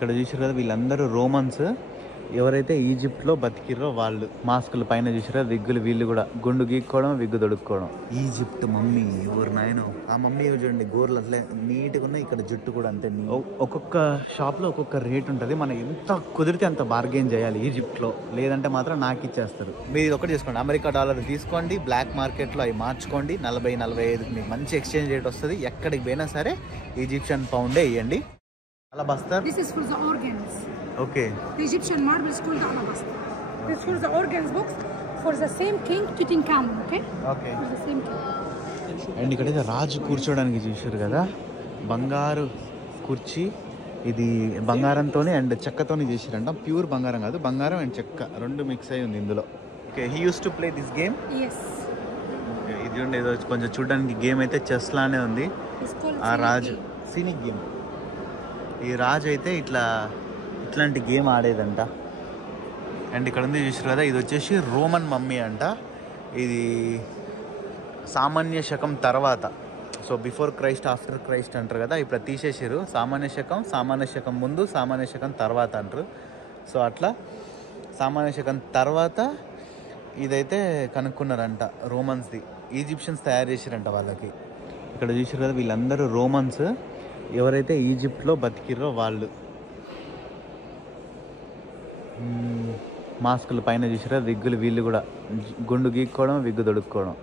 ఇక్కడ చూసారు కదా వీళ్ళందరూ రోమన్స్, ఎవరైతే ఈజిప్ట్లో బతికిర్రో వాళ్ళు. మాస్కులు పైన చూసారా, విగ్గులు. వీళ్ళు కూడా గుండు గీక్కోవడం, విగ్గు దొడుక్కోవడం. ఈజిప్ట్ మమ్మీ ఎవరు నాయనో, ఆ మమ్మీ చూడండి, గోర్లు అట్లే నీట్గా ఉన్నాయి. ఇక్కడ జుట్టు కూడా అంతే. ఒక్కొక్క షాప్లో ఒక్కొక్క రేట్ ఉంటుంది. మనం ఎంత కుదిరితే అంత బార్గెన్ చేయాలి ఈజిప్ట్లో, లేదంటే మాత్రం నాకు ఇచ్చేస్తారు. మీరు ఇది ఒకటి చేసుకోండి, అమెరికా డాలర్ తీసుకోండి, బ్లాక్ మార్కెట్లో అవి మార్చుకోండి, 40-45 మీకు మంచి ఎక్స్చేంజ్ రేట్ వస్తుంది. ఎక్కడికి పోయినా సరే ఈజిప్షియన్ పౌండే ఇవ్వండి. అలాబాస్టర్. This is for the organs. Okay. The Egyptian marble is called alabaster. This is for the organs box for the same king Tutankhamun. Okay. Okay. For the same king. And ఇక్కడైతే రాజు కూర్చోడానికి చూసారు కదా, బంగారు కుర్చీ. ఇది బంగారంతోనే and చెక్కతోనే చేసారంట. Pure బంగారం కాదు, బంగారం అండ్ చెక్క రెండు మిక్స్ అయి ఉంది ఇందులో. Okay, he use to play this game. Yes. Okay, ఇది చూడండి, ఏదో కొంచెం చూడడానికి గేమ్ అయితే చెస్ లానే ఉంది. ఆ రాజు సీనిక్ గేమ్. ఈ రాజు అయితే ఇట్లాంటి గేమ్ ఆడేదంట. అండ్ ఇక్కడ ఉంది చూసారు కదా, ఇది వచ్చేసి రోమన్ మమ్మీ అంట. ఇది సామాన్య శకం తర్వాత, so before Christ after Christ అంటారు కదా, ఇప్పుడు తీసేసారు. సామాన్య శకం ముందు, సామాన్య శకం తర్వాత అంటారు. సో అట్లా సామాన్య శకం తర్వాత ఇదైతే కనుక్కున్నారంట రోమన్స్ది. ఈజిప్షియన్స్ తయారు చేసారంట వాళ్ళకి. ఇక్కడ చూసారు కదా వీళ్ళందరూ రోమన్స్, ఎవరైతే ఈజిప్ట్లో బతికిర్రో వాళ్ళు. మాస్కులు పైన చూసారా, విగ్గులు. వీళ్ళు కూడా గుండు గీక్కోవడం, విగ్గు దొడుక్కోవడం.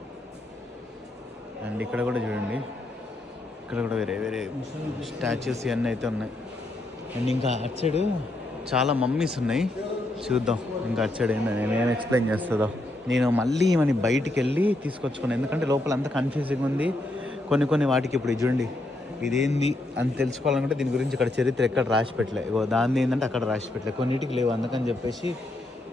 అండ్ ఇక్కడ కూడా చూడండి, ఇక్కడ కూడా వేరే వేరే స్టాచ్యూస్ ఇవన్నీ అయితే ఉన్నాయి. అండ్ ఇంకా అటు సైడ్ చాలా మమ్మీస్ ఉన్నాయి, చూద్దాం. ఇంకా అటు సైడ్ ఏంటో నేనేం ఎక్స్ప్లెయిన్ చేస్తుందో. నేను మళ్ళీ మన బయటికి వెళ్ళి తీసుకొచ్చుకున్నాను, ఎందుకంటే లోపల అంతా కన్ఫ్యూజింగ్ ఉంది. కొన్ని వాటికి ఇప్పుడు చూడండి, ఇదేంది అని తెలుసుకోవాలనుకుంటే దీని గురించి ఇక్కడ చరిత్ర ఎక్కడ రాసి పెట్టలే. దాన్ని ఏంటంటే అక్కడ రాసి పెట్టలే, కొన్నిటికి లేవు. అందుకని చెప్పేసి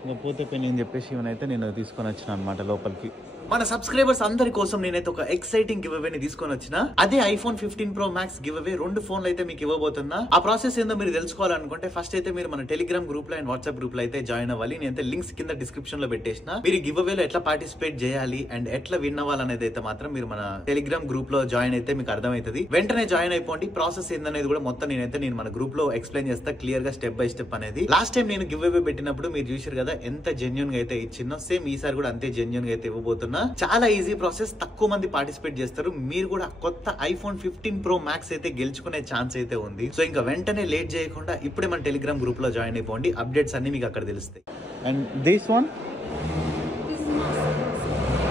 ఇంకా పోతే పోయి అని చెప్పేసి ఇవనైతే నేను తీసుకొని వచ్చిన అనమాట లోపలికి. మన సబ్స్క్రైబర్స్ అందరి కోసం నేనైతే ఒక ఎక్సైటింగ్ గివ్ అవే ని తీసుకొని వచ్చిన. అదే iPhone 15 Pro Max give away. 2 ఫోన్లు అయితే మీకు ఇవ్వబోతున్నా. ఆ ప్రాసెస్ ఏందో మీరు తెలుసుకోవాలనుకుంటే ఫస్ట్ అయితే మీరు మన టెలిగ్రామ్ గ్రూప్ లో అండ్ వాట్సాప్ గ్రూప్ లో అయితే జాయిన్ అవ్వాలి. నేనైతే లింక్స్ కింద డిస్క్రిప్షన్ లో పెట్టేసిన. మీరు గివ్ అవే లో ఎట్లా పార్టిసిపేట్ చేయాలి అండ్ ఎట్లా విన్ అవ్వాలనేది అయితే మాత్రం మీరు మన టెలిగ్రామ్ గ్రూప్ లో జాయిన్ అయితే మీకు అర్థమవుతుంది. వెంటనే జాయిన్ అయిపోండి. ప్రాసెస్ ఏందనేది కూడా మొత్తం నేను మన గ్రూప్ లో ఎక్స్ప్లెయిన్ చేస్తా క్లియర్ గా, స్టెప్ బై స్టెప్ అనేది. లాస్ట్ టైం నేను గివ్ అవే పెట్టినప్పుడు మీరు చూసారు కదా ఎంత జెన్యూన్ గా అయితే ఇచ్చినో, సేమ్ ఈసారి కూడా అంతే జెన్యూన్ గా అయితే ఇవ్వబోతున్నా. చాలా ఈజీ ప్రాసెస్, తక్కువ మంది పార్టిసిపేట్ చేస్తారు. మీరు కూడా కొత్త ఐఫోన్ 15 Pro Max అయితే గెలుచుకునే ఛాన్స్ అయితే ఉంది. సో ఇంకా వెంటనే లేట్ చేయకుండా ఇప్పుడే మన టెలిగ్రామ్ గ్రూప్ లో జాయిన్ అయిపోండి. అప్డేట్స్ అన్ని మీకు అక్కడ తెలుస్తాయి. And this one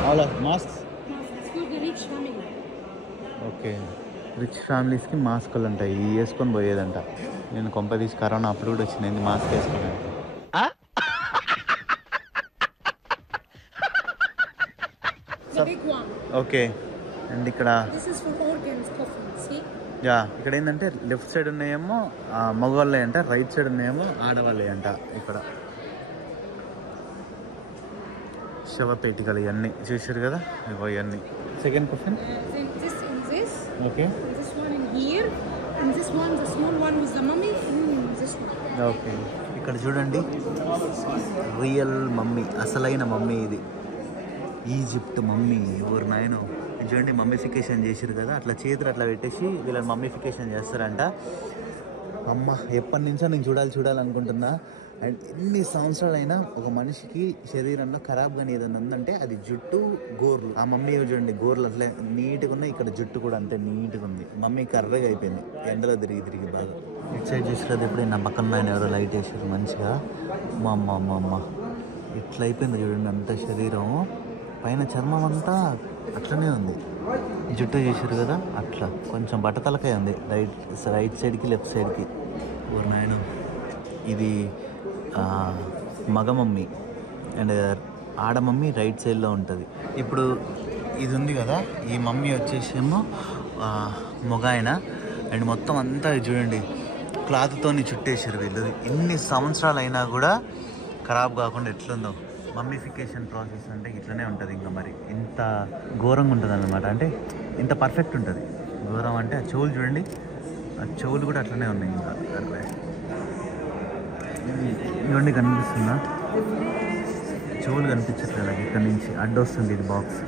all of masks. Okay, rich families కి మాస్కులు ఉంటాయి, వేసుకొని పోయేదంట. నేను కొంపదీసి కరోనా అప్పుడు కూడా వచ్చింది మాస్క్ వేసుకున్నాను. ఓకే, అండ్ ఇక్కడ యా, ఇక్కడ ఏంటంటే లెఫ్ట్ సైడ్ ఉన్నాయేమో మగవాళ్ళే అంట, రైట్ సైడ్ ఉన్నాయేమో ఆడవాళ్ళే అంట. ఇక్కడ శవపేటికలు ఇవన్నీ చూసారు కదా, ఇవన్నీ. Second question. ఓకే, ఓకే, ఇక్కడ చూడండి రియల్ మమ్మీ, అసలైన మమ్మీ ఇది. ఈజిప్ట్ మమ్మీ ఎవరు నాయనో. చూడండి, మమ్మీఫికేషన్ చేసారు కదా, అట్లా చేతులు అట్లా పెట్టేసి వీళ్ళని మమ్మీఫికేషన్ చేస్తారంట. అమ్మ, ఎప్పటి నుంచో నేను చూడాలనుకుంటున్నా. అండ్ ఎన్ని సంవత్సరాలైనా ఒక మనిషికి శరీరంలో ఖరాబ్ కానీ ఏదైనా ఉందంటే అది జుట్టు, గోర్లు. ఆ మమ్మీ చూడండి, గోర్లు అట్లే నీట్గా ఉన్నాయి. ఇక్కడ జుట్టు కూడా అంతే నీట్గా ఉంది. మమ్మీ కర్రగా అయిపోయింది ఎండలో తిరిగి బాగా. ఇటు సైడ్ చూసుకున్నది ఎప్పుడు నా పక్కన ఆయన ఎవరో లైట్ వేసారు మంచిగా. మా అమ్మ ఇట్లా అయిపోయింది చూడండి అంత శరీరం. పైన చర్మం అంతా అట్లనే ఉంది. జుట్టు చేసారు కదా అట్లా, కొంచెం బట్టతలకాయ ఉంది రైట్ సైడ్కి లెఫ్ట్ సైడ్కి. ఓ నాయన, ఇది మగ మమ్మీ అండ్ ఆడ మమ్మీ రైట్ సైడ్లో ఉంటుంది. ఇప్పుడు ఇది ఉంది కదా, ఈ మమ్మీ వచ్చేసేమో మగ ఆయన. అండ్ మొత్తం అంతా చూడండి క్లాత్తోని చుట్టేసారు వీళ్ళు. ఎన్ని సంవత్సరాలు అయినా కూడా ఖరాబ్ కాకుండా ఎట్లుందో. మమ్మీఫికేషన్ ప్రాసెస్ అంటే ఇట్లనే ఉంటుంది. ఇంకా మరి ఇంత ఘోరంగా ఉంటుంది అన్నమాట, అంటే ఇంత పర్ఫెక్ట్ ఉంటుంది. ఘోరం అంటే ఆ చెవులు చూడండి, ఆ చెవులు కూడా అట్లనే ఉన్నాయి. ఇంకా ఇవన్నీ కనిపిస్తుందా? చెవులు కనిపించట్లేదు ఇక్కడ నుంచి అడ్డొస్తుంది. ఇది బాక్స్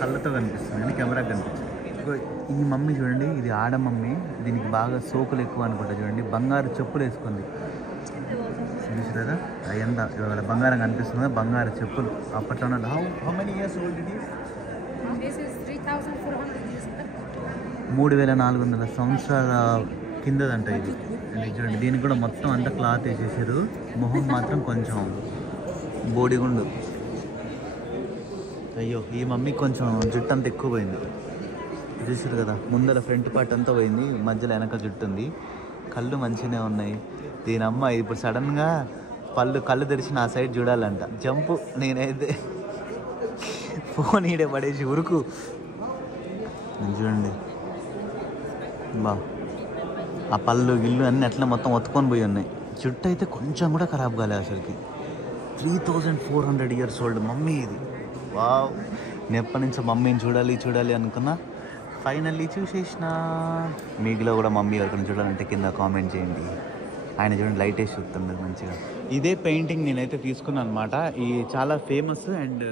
కళ్ళతో కనిపిస్తుంది కానీ కెమెరా కనిపించదు. ఈ మమ్మీ చూడండి, ఇది ఆడ మమ్మీ, దీనికి బాగా సోకులు ఎక్కువ అనుకుంటా. చూడండి బంగారు చెప్పులు వేసుకుంది, చూసారా ఎంత ఇవాళ బంగారం కనిపిస్తుంది కదా, బంగారు చెప్పులు. అప్పట్లో how many years old it is? 3400 సంవత్సరాల కిందదంట ఇది. అండ్ చూడండి దీనికి కూడా మొత్తం అంతా క్లాత్ వేసేసారు, మొహం మాత్రం కొంచెం బోడిగుండు. అయ్యో ఈ మమ్మీ కొంచెం జుట్టు అంతా ఎక్కువ పోయింది, చూసారు కదా, ముందర ఫ్రంట్ పార్ట్ అంతా పోయింది, మధ్యలో వెనక జుట్టు ఉంది, కళ్ళు మంచిగానే ఉన్నాయి. దీని అమ్మ ఇప్పుడు సడన్గా కళ్ళు తెరిచి నా సైడ్ చూడాలంట, జంపు. నేనైతే ఫోన్ ఈడే పడేసి ఉరుకు. చూడండి బా, ఆ పళ్ళు గిల్లు అన్నీ అట్లా మొత్తం ఒత్తుకొని పోయి ఉన్నాయి. జుట్టు అయితే కొంచెం కూడా ఖరాబ్ కాలేదు అసలుకి. 3400 ఇయర్స్ ఓల్డ్ మమ్మీ ఇది. వావ్, నేను ఎప్పటి నుంచో మమ్మీని చూడాలి అనుకున్నా, ఫైనల్లీ చూసేసిన. మీలో కూడా మమ్మీ ఎవరికైనా చూడాలంటే కింద కామెంట్ చేయండి. ఆయన చూడండి లైట్ వేసి చూస్తుంది మంచిగా. ఇదే పెయింటింగ్ నేనైతే తీసుకున్నాను అనమాట. ఈ చాలా ఫేమస్ అండ్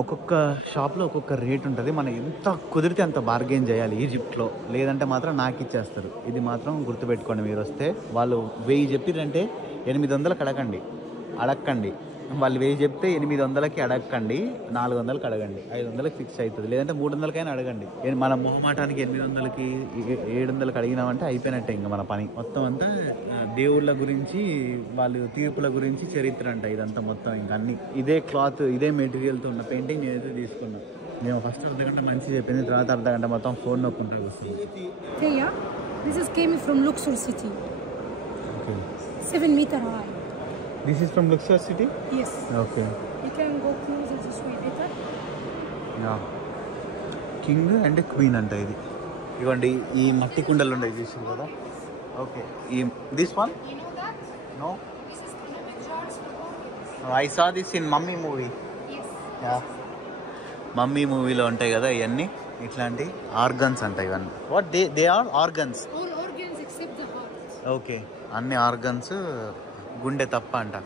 ఒక్కొక్క షాప్లో ఒక్కొక్క రేట్ ఉంటుంది. మనం ఎంత కుదిరితే అంత బార్గెన్ చేయాలి ఈజిప్ట్లో, లేదంటే మాత్రం నాకు ఇచ్చేస్తారు. ఇది మాత్రం గుర్తుపెట్టుకోండి, మీరు వస్తే వాళ్ళు 1000 చెప్పిరంటే 800 అడగండి. వాళ్ళు 1000 చెప్తే 800కి అడగండి, 400కి అడగండి, 500కి ఫిక్స్ అవుతుంది. లేదంటే 300కైనా అడగండి. మన మొహమాటానికి 800కి 700కి అడిగినామంటే అయిపోయినట్టే ఇంకా మన పని. మొత్తం అంతా దేవుళ్ళ గురించి, వాళ్ళు తీర్పుల గురించి చరిత్ర అంట ఇదంతా మొత్తం. ఇంకా అన్ని ఇదే క్లాత్, ఇదే మెటీరియల్తో ఉన్న పెయింటింగ్ నేనైతే తీసుకున్నాను. మేము ఫస్ట్ అర్ధగంట మంచిగా చెప్పింది, తర్వాత అర్ధగంట మొత్తం ఫోన్ నొక్కుంటూ వస్తుంది. This is came from Luxor city. Okay. 7 meter high. This is from Luxor city? Yes. Okay. You can go closer this way later. Yeah. King and queen అంట ఇది. ఇవ్వండి ఈ మట్టి కుండలు ఉండేవి చూసారు కదా. ఓకే, ఈ this one no, I saw this in mummy movie. Ya, mummy మూవీలో ఉంటాయి కదా ఇవన్నీ, ఇట్లాంటి ఆర్గన్స్ అంట ఇవన్నీ. What they are organs? All organs except the heart. Okay, అన్ని ఆర్గన్స్, గుండె తప్ప అంట.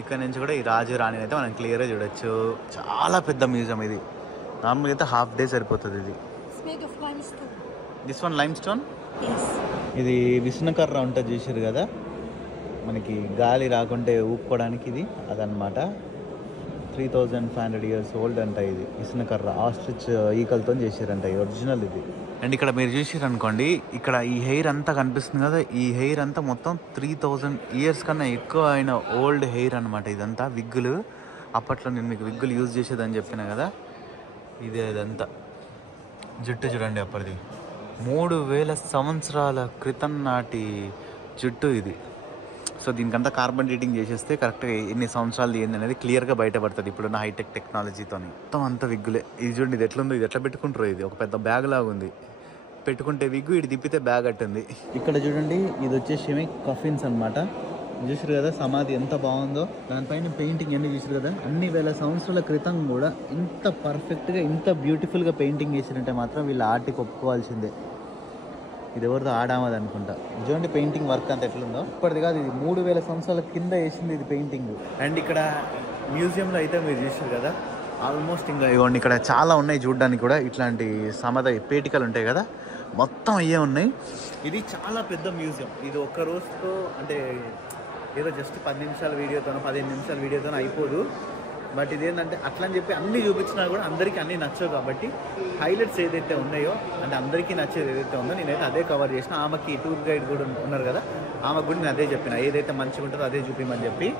ఇక్కడ నుంచి కూడా ఈ రాజు రాణిని అయితే మనం క్లియర్గా చూడొచ్చు. చాలా పెద్ద మ్యూజియం ఇది. నార్మల్గా అయితే హాఫ్ డే సరిపోతుంది ఇది. This one lime stone. ఇది విష్ణుకర్ర ఉంటుంది చూసారు కదా, మనకి గాలి రాకుంటే ఊపుకోవడానికి ఇది, అదనమాట. 3500 ఇయర్స్ ఓల్డ్ అంట ఇది. విష్ణుకర్ర ఆస్ట్రిచ్ ఈకలతో చేసారంట, ఇది ఒరిజినల్ ఇది. అండ్ ఇక్కడ మీరు చూసారు అనుకోండి, ఇక్కడ ఈ హెయిర్ అంతా కనిపిస్తుంది కదా, ఈ హెయిర్ అంతా మొత్తం 3000 ఇయర్స్ కన్నా ఎక్కువ అయిన ఓల్డ్ హెయిర్ అనమాట ఇదంతా. విగ్గులు, అప్పట్లో నేను మీకు విగ్గులు యూజ్ చేసేదని చెప్పిన కదా, ఇదంతా జుట్టు చూడండి అప్పటిది. 3000 సంవత్సరాల క్రితం నాటి జుట్టు ఇది. సో దీనికంతా కార్బన్ డేటింగ్ చేసేస్తే కరెక్ట్గా ఎన్ని సంవత్సరాలు ఏంది అనేది క్లియర్గా బయటపడుతుంది ఇప్పుడున్న హైటెక్ టెక్నాలజీతో. మొత్తం అంతా విగ్గులే. ఇది చూడండి, ఇది ఎట్లుందో, ఇది ఎట్లా పెట్టుకుంటారో, ఇది ఒక పెద్ద బ్యాగ్ లాగా ఉంది. పెట్టుకుంటే విగ్గు, ఇటు తిప్పితే బ్యాగ్ అట్టుంది. ఇక్కడ చూడండి, ఇది వచ్చేసి కఫిన్స్ అనమాట. చూసారు కదా సమాధి ఎంత బాగుందో, దానిపైన పెయింటింగ్ అన్ని చూసారు కదా. అన్ని వేల సంవత్సరాల క్రితం కూడా ఇంత పర్ఫెక్ట్గా, ఇంత బ్యూటిఫుల్గా పెయింటింగ్ వేసినట్టే మాత్రం వీళ్ళ ఆర్ట్కి ఒప్పుకోవాల్సిందే. ఇది ఎవరితో ఆడామది అనుకుంటా. చూడండి పెయింటింగ్ వర్క్ అంత ఎట్లుందో. ఇప్పటిది కాదు, ఇది 3000 సంవత్సరాల కింద వేసింది ఇది పెయింటింగ్. అండ్ ఇక్కడ మ్యూజియంలో అయితే మీరు చూసారు కదా, ఆల్మోస్ట్ ఇంకా ఇవ్వండి ఇక్కడ చాలా ఉన్నాయి చూడడానికి కూడా. ఇట్లాంటి సమాధి పేటికలు ఉంటాయి కదా, మొత్తం అయ్యే ఉన్నాయి. ఇది చాలా పెద్ద మ్యూజియం. ఇది ఒక్క రోజుతో అంటే ఏదో జస్ట్ 10 నిమిషాల వీడియోతోనో 15 నిమిషాల వీడియోతోనో అయిపోదు. బట్ ఇదేంటంటే అట్లా అని చెప్పి అన్నీ చూపించినా కూడా అందరికీ అన్నీ నచ్చవు. కాబట్టి హైలైట్స్ ఏదైతే ఉన్నాయో, అంటే అందరికీ నచ్చేది ఏదైతే ఉందో నేనైతే అదే కవర్ చేసిన. ఆమెకి టూర్ గైడ్ కూడా ఉన్నారు కదా, ఆమెకు కూడా నేను అదే చెప్పిన, ఏదైతే మంచిగా ఉంటుందో అదే చూపించమని చెప్పి.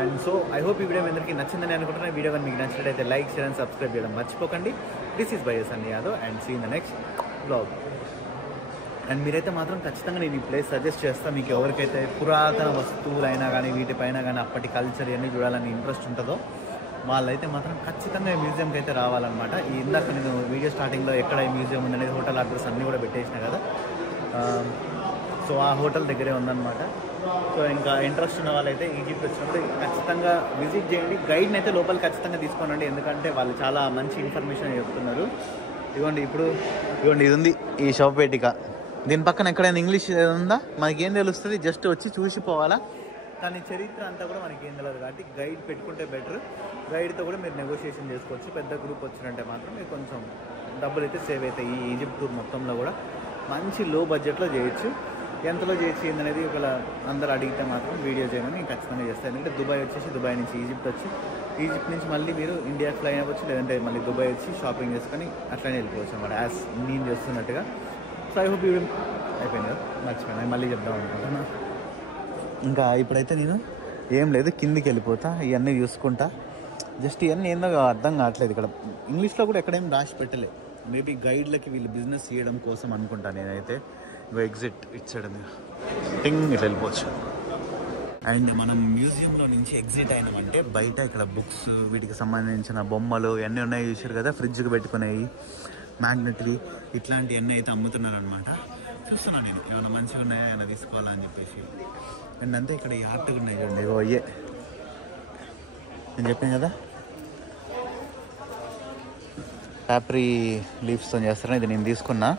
అండ్ సో ఐ హోప్ ఈ వీడియో మీ అందరికీ నచ్చిందని అనుకుంటున్నాను. వీడియో కానీ మీకు నచ్చినట్లయితే లైక్, షేర్ అండ్ సబ్స్క్రైబ్ చేయడం మర్చిపోకండి. This is by Sunny Yadav and see in the next blog. And మీరైతే మాత్రం ఖచ్చితంగా నేను ఈ ప్లేస్ సజెస్ట్ చేస్తాను. మీకు ఎవరికైతే పురాతన వస్తువులైనా కానీ వీటిపైన కానీ అప్పటి కల్చర్ ఇవన్నీ చూడాలని ఇంట్రెస్ట్ ఉంటుందో వాళ్ళైతే మాత్రం ఖచ్చితంగా ఈ మ్యూజియంకి అయితే రావాలన్నమాట. ఈ ఇందాక నేను వీడియో స్టార్టింగ్లో ఎక్కడ ఈ మ్యూజియం ఉందనేది హోటల్ అడ్రస్ అన్నీ కూడా పెట్టేసిన కదా. సో ఆ హోటల్ దగ్గరే ఉందన్నమాట. సో ఇంకా ఇంట్రెస్ట్ ఉన్న వాళ్ళైతే ఈజిప్ట్ వచ్చినప్పుడు ఖచ్చితంగా విజిట్ చేయండి. గైడ్ని అయితే లోపలికి ఖచ్చితంగా తీసుకోనండి, ఎందుకంటే వాళ్ళు చాలా మంచి ఇన్ఫర్మేషన్ చెప్తున్నారు. ఇదిగోండి ఇదిగోండి ఇది ఉంది ఈ శవపేటిక. దీని పక్కన ఎక్కడైనా ఇంగ్లీష్ ఉందా మనకేం తెలుస్తుంది, జస్ట్ వచ్చి చూసిపోవాలా. కానీ చరిత్ర అంతా కూడా మనకి ఏం తెలియదు కాబట్టి గైడ్ పెట్టుకుంటే బెటర్. గైడ్తో కూడా మీరు నెగోషియేషన్ చేసుకోవచ్చు. పెద్ద గ్రూప్ వచ్చినట్టే మాత్రం మీరు కొంచెం డబ్బులు అయితే సేవ్ అవుతాయి. ఈ ఈజిప్ట్ టూర్ మొత్తంలో కూడా మంచి లో బడ్జెట్లో చేయొచ్చు. ఎంతలో చేయొచ్చు ఏందనేది ఒకవేళ అందరూ అడిగితే మాత్రం వీడియో చేయమని ఖచ్చితంగా చేస్తాను. ఎందుకంటే దుబాయ్ వచ్చేసి, దుబాయ్ నుంచి ఈజిప్ట్ వచ్చి, ఈజిప్ట్ నుంచి మళ్ళీ మీరు ఇండియాకి ఫ్లై అవ్వచ్చు, లేదంటే మళ్ళీ దుబాయ్ వచ్చి షాపింగ్ చేసుకొని అట్లనే వెళ్ళిపోవచ్చు అన్నమాట, యాజ్ నేను చేస్తున్నట్టుగా. సో ఐ హోప్ వీడియో అయిపోయింది కదా, మర్చిపోయాను మళ్ళీ చెప్దాం అనుకుంటున్నా. ఇంకా ఇప్పుడైతే నేను ఏం లేదు, కిందికి వెళ్ళిపోతా, ఇవన్నీ చూసుకుంటా. జస్ట్ ఇవన్నీ ఏందో అర్థం కావట్లేదు. ఇక్కడ ఇంగ్లీష్లో కూడా ఎక్కడేం రాసి పెట్టలేదు. మేబీ గైడ్లకి వీళ్ళు బిజినెస్ చేయడం కోసం అనుకుంటా నేనైతే. ఎగ్జిట్ ఇట్ సైడ్ ఉంది, టింగ్ ఇట్లా వెళ్ళిపోవచ్చు. అండ్ మనం మ్యూజియంలో నుంచి ఎగ్జిట్ అయినామంటే బయట ఇక్కడ బుక్స్, వీటికి సంబంధించిన బొమ్మలు ఇవన్నీ ఉన్నాయి చూసారు కదా, ఫ్రిడ్జ్కి పెట్టుకునేవి, మ్యాగ్నెట్వి, ఇట్లాంటివన్నీ అయితే అమ్ముతున్నారనమాట. చూస్తున్నాను నేను ఏమైనా మంచిగా ఉన్నాయా, ఏమైనా తీసుకోవాలని చెప్పేసి. అండ్ అంతే ఇక్కడ ఈ ఆర్ట్గా ఉన్నాయి చూడండి, ఇగో అయ్యే నేను చెప్పాను కదా, ప్యాపరీ లీవ్స్తో చేస్తారని. ఇది నేను తీసుకున్నా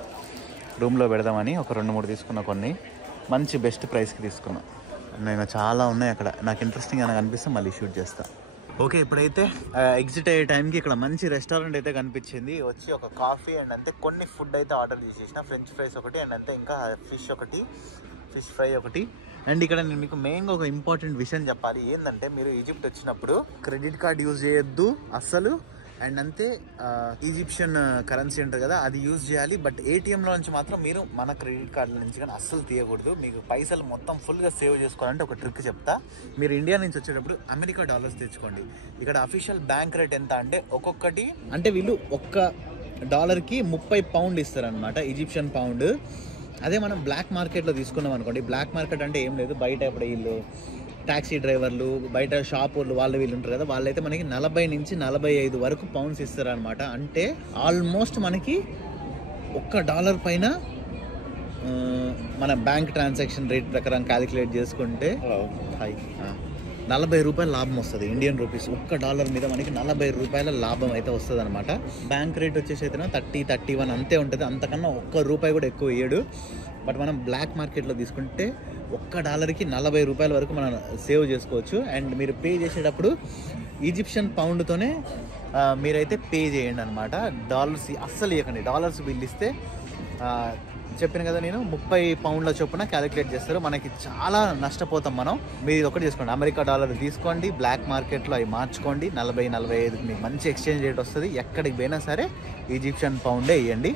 రూమ్లో పెడదామని, ఒక 2-3 తీసుకున్నా, కొన్ని మంచి బెస్ట్ ప్రైస్కి తీసుకున్నా. నేను చాలా ఉన్నాయి అక్కడ, నాకు ఇంట్రెస్టింగ్ అని అనిపిస్తే మళ్ళీ షూట్ చేస్తా. ఓకే, ఇప్పుడైతే ఎగ్జిట్ అయ్యే టైంకి ఇక్కడ మంచి రెస్టారెంట్ అయితే కనిపించింది. వచ్చి ఒక కాఫీ అండ్ అంతే కొన్ని ఫుడ్ అయితే ఆర్డర్ చేసేసిన, ఫ్రెంచ్ ఫ్రైస్ ఒకటి అండ్ అంతే, ఇంకా ఫిష్ ఫ్రై ఒకటి. అండ్ ఇక్కడ నేను మీకు మెయిన్గా ఒక ఇంపార్టెంట్ విషయం చెప్పాలి. ఏంటంటే మీరు ఈజిప్ట్ వచ్చినప్పుడు క్రెడిట్ కార్డ్ యూజ్ చేయొద్దు అస్సలు. అండ్ అంతే ఈజిప్షియన్ కరెన్సీ ఉంటుంది కదా, అది యూజ్ చేయాలి. బట్ ఏటీఎంలో నుంచి మాత్రం మీరు మన క్రెడిట్ కార్డుల నుంచి కానీ అస్సలు తీయకూడదు. మీకు పైసలు మొత్తం ఫుల్గా సేవ్ చేసుకోవాలంటే ఒక ట్రిక్ చెప్తా. మీరు ఇండియా నుంచి వచ్చేటప్పుడు అమెరికా డాలర్స్ తెచ్చుకోండి. ఇక్కడ అఫీషియల్ బ్యాంక్ రేట్ ఎంత అంటే ఒక్కొక్కటి అంటే వీళ్ళు $1కి 30 పౌండ్ ఇస్తారనమాట, ఈజిప్షియన్ పౌండ్. అదే మనం బ్లాక్ మార్కెట్లో తీసుకున్నాం అనుకోండి, బ్లాక్ మార్కెట్ అంటే ఏం లేదు, బయట ఇప్పుడు వీళ్ళు ట్యాక్సీ డ్రైవర్లు, బయట షాపులు వీళ్ళు ఉంటారు కదా, వాళ్ళైతే మనకి 40 నుంచి 45 వరకు పౌండ్స్ ఇస్తారనమాట. అంటే ఆల్మోస్ట్ మనకి $1 పైన మన బ్యాంక్ ట్రాన్సాక్షన్ రేట్ ప్రకారం క్యాలిక్యులేట్ చేసుకుంటే 40 రూపాయల లాభం వస్తుంది ఇండియన్ రూపీస్. $1 మీద మనకి 40 రూపాయల లాభం అయితే వస్తుంది అనమాట. బ్యాంక్ రేట్ వచ్చేసి అయితే 30-31 అంతే ఉంటుంది, అంతకన్నా $1 కూడా ఎక్కువ ఇయ్యడు. బట్ మనం బ్లాక్ మార్కెట్లో తీసుకుంటే $1కి 40 రూపాయల వరకు మనం సేవ్ చేసుకోవచ్చు. అండ్ మీరు పే చేసేటప్పుడు ఈజిప్షియన్ పౌండ్తోనే మీరైతే పే చేయండి అనమాట. డాలర్స్ అస్సలు ఇవ్వకండి. డాలర్స్ బిల్ ఇస్తే చెప్పాను కదా నేను, 30 పౌండ్ల చొప్పున క్యాలిక్యులేట్ చేస్తారు. మనకి చాలా నష్టపోతాం మనం. మీరు ఇది ఒకటి తీసుకోండి, అమెరికా డాలర్ తీసుకోండి, బ్లాక్ మార్కెట్లో అవి మార్చుకోండి, 40-45 మీకు మంచి ఎక్స్చేంజ్ రేట్ వస్తుంది. ఎక్కడికి పోయినా సరే ఈజిప్షియన్ పౌండే ఇవ్వండి.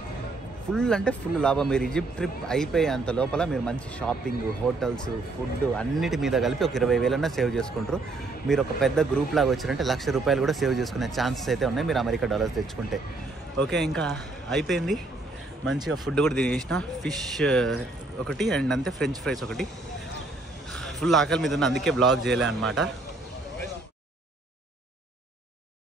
ఫుల్ అంటే ఫుల్ లాభం. మీరు ఈజిప్ట్ ట్రిప్ అయిపోయేంత లోపల మీరు మంచి షాపింగ్, హోటల్స్, ఫుడ్ అన్నిటి మీద కలిపి ఒక 20,000 సేవ్ చేసుకుంటారు. మీరు ఒక పెద్ద గ్రూప్ లాగా వచ్చారంటే $1,00,000 కూడా సేవ్ చేసుకునే ఛాన్సెస్ అయితే ఉన్నాయి మీరు అమెరికా డాలర్స్ తెచ్చుకుంటే. ఓకే, ఇంకా అయిపోయింది. మంచిగా ఫుడ్ కూడా తినేసిన, ఫిష్ ఒకటి అండ్ అంతే ఫ్రెంచ్ ఫ్రైస్ ఒకటి. ఫుల్ ఆకలి మీద ఉన్న, అందుకే బ్లాగ్ చేయలే అనమాట.